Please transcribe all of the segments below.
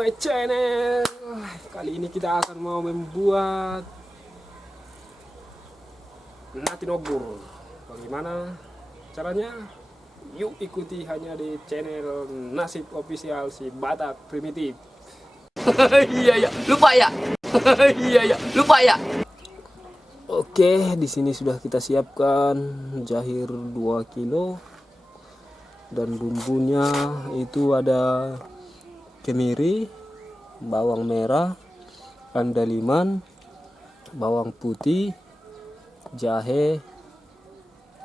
my channel. Kali ini kita akan mau membuat nasi nobur. Bagaimana caranya? Yuk ikuti hanya di channel Nasib Official si Batak Primitif. Iya ya, lupa ya. Iya ya, lupa ya. Oke, di sini sudah kita siapkan jahir 2 kilo dan bumbunya itu ada kemiri, bawang merah, andaliman, bawang putih, jahe,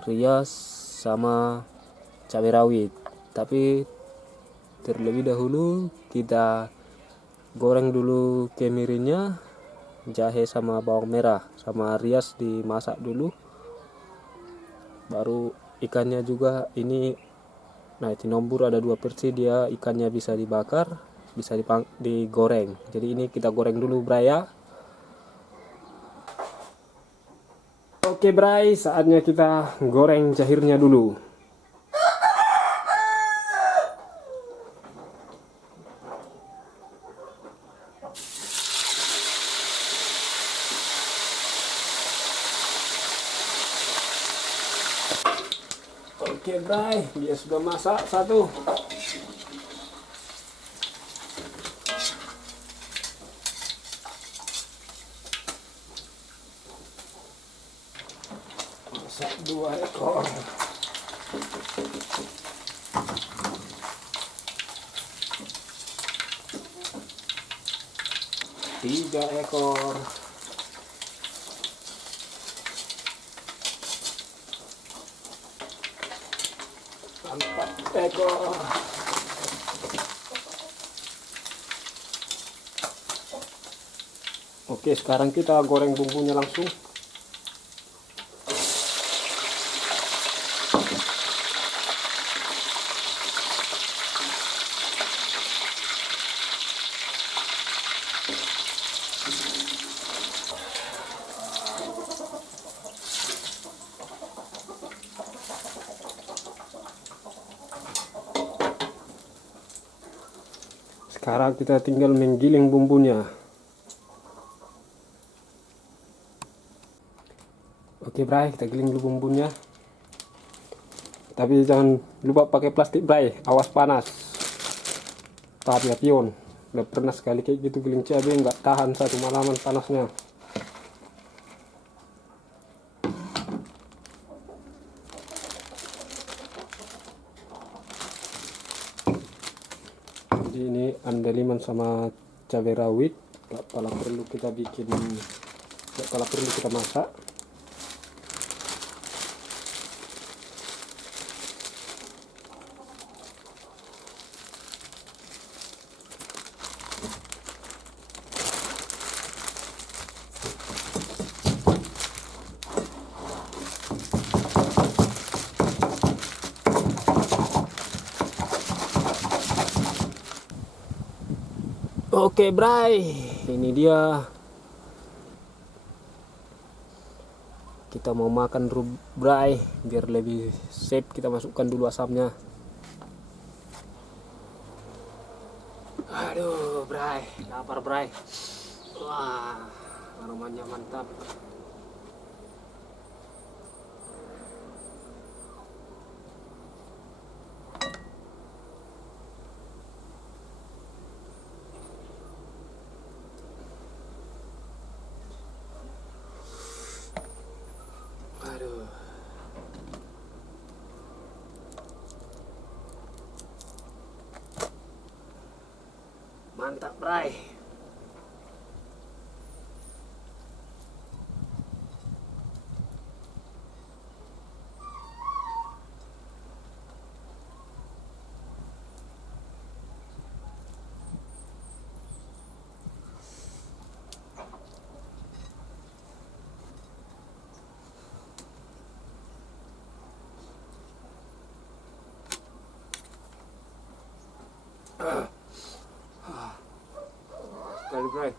rias, sama cabai rawit. Tapi terlebih dahulu kita goreng dulu kemirinya, jahe sama bawang merah sama rias dimasak dulu. Baru ikannya juga ini. Nah, tinombur ada 2 versi, dia ikannya bisa dibakar, bisa digoreng. Jadi ini kita goreng dulu, bray ya. Oke, bray, saatnya kita goreng jahirnya dulu. Oke, bray, dia sudah masak satu. Masak 2 ekor. Tiga ekor. 4 ekor. Oke, sekarang kita goreng bumbunya langsung. Sekarang kita tinggal menggiling bumbunya. Oke, bray, kita giling dulu bumbunya. Tapi jangan lupa pakai plastik, bray. Awas panas. Tapi pion. Udah pernah sekali kayak gitu giling cabai, nggak tahan 1 malaman panasnya. Jadi ini andaliman sama cabai rawit. Kalau perlu kita bikin, kalau perlu kita masak. Oke, bray, ini dia. Kita mau makan dulu, bray, biar lebih safe. Kita masukkan dulu asamnya. Aduh, bray, lapar, bray. Wah, aromanya mantap. Aduh. Mantap, bray. Sekali, bray.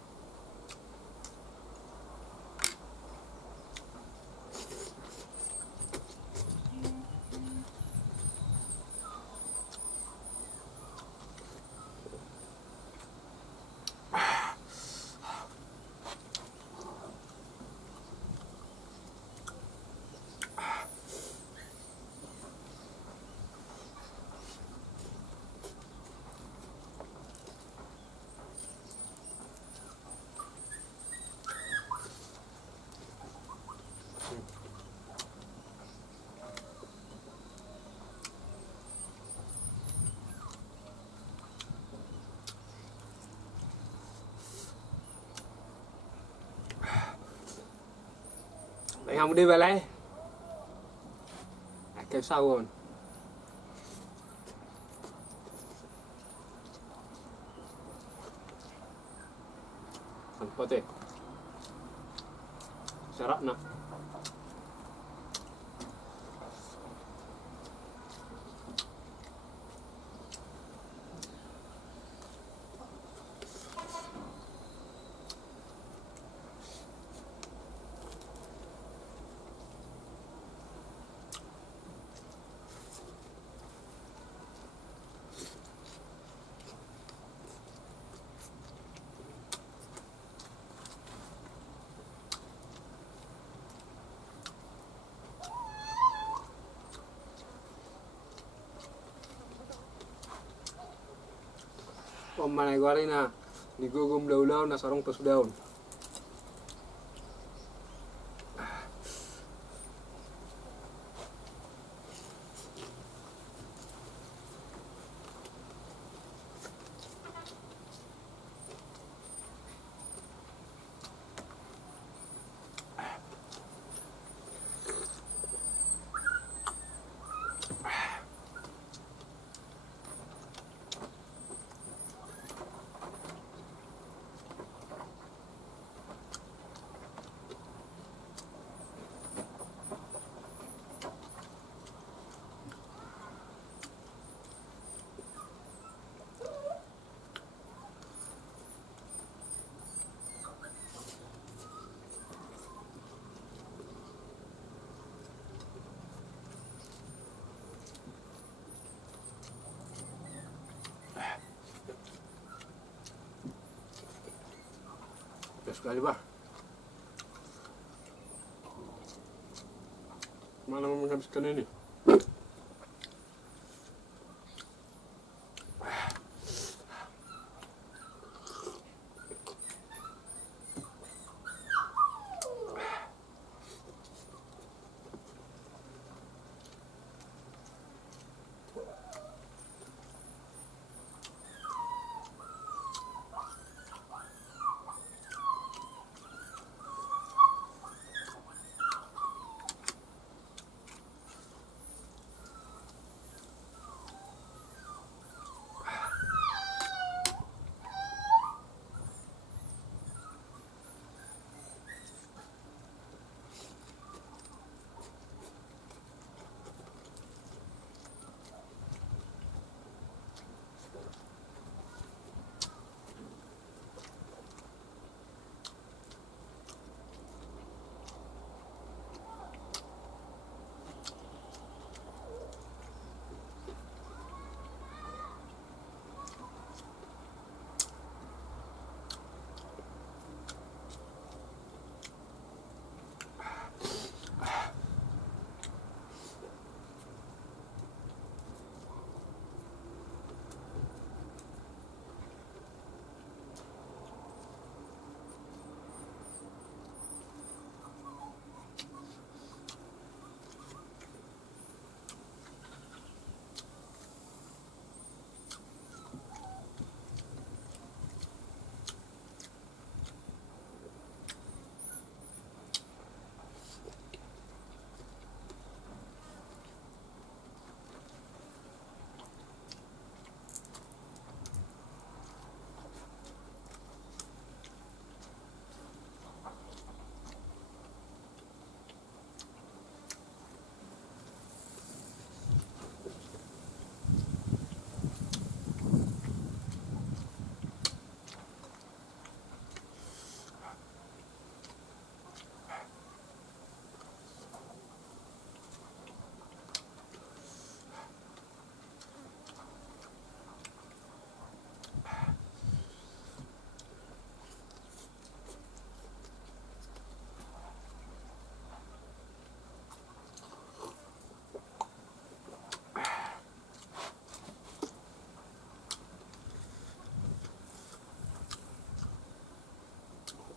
Yang muda balai. Kayak sawon. Pote. Serak nak. Pamanay ko rin na nigugum law na sarong tos daon. Pedas sekali, Bah. Mana mau menghabiskan ini?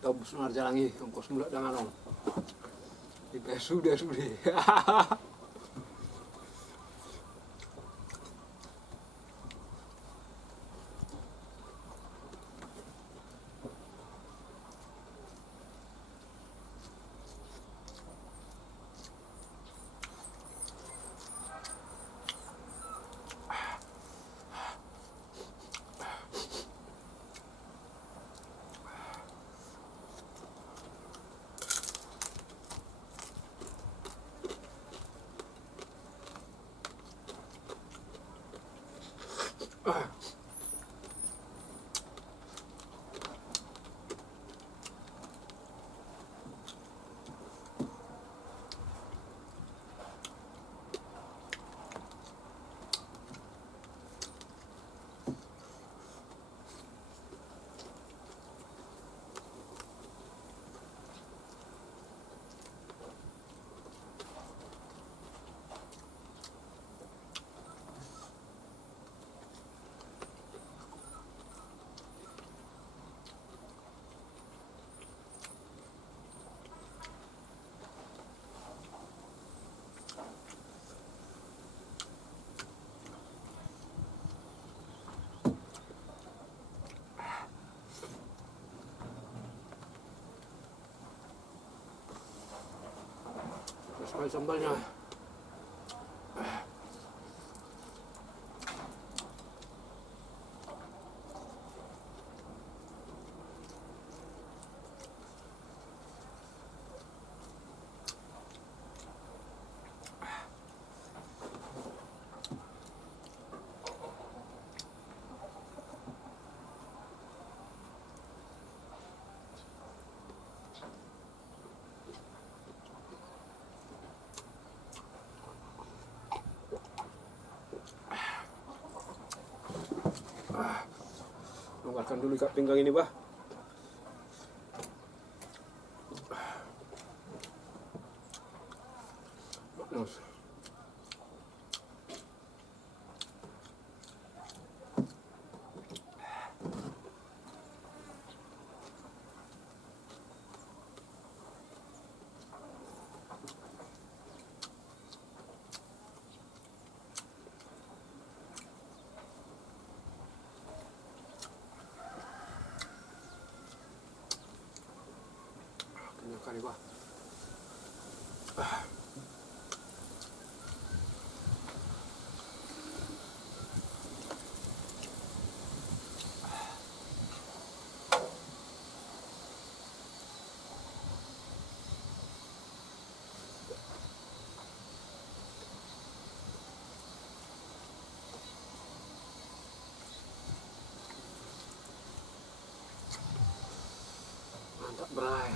Tobus narjalangi ongkos mulak dengan orang. Sudah. Sambalnya. Longgarkan dulu ikat pinggang ini, Bah. Nos. Kenyang kali, Bah. Mantap, Bray.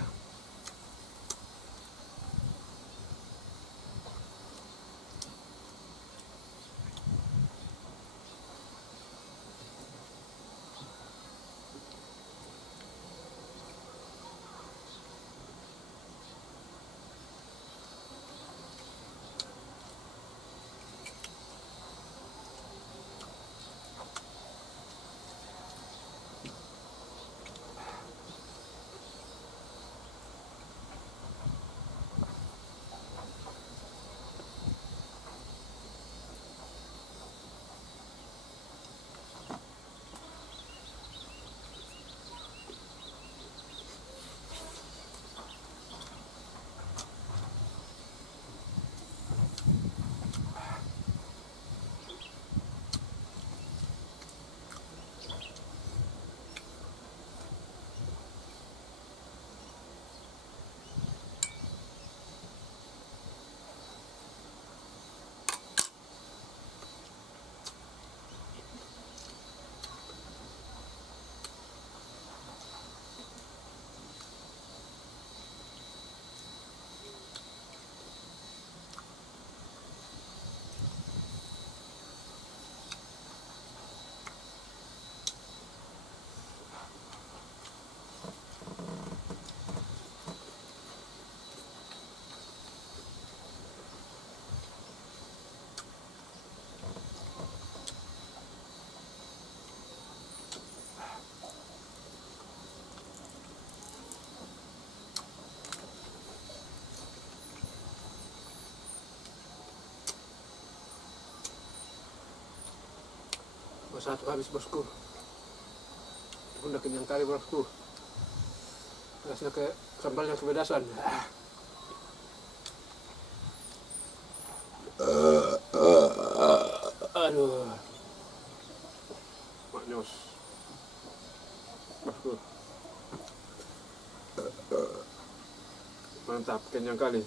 Satu habis, bosku. Udah kenyang kali, bosku. Rasanya kayak sambalnya kepedasan. Aduh. Maknyos. Bosku. Mantap, kenyang kali.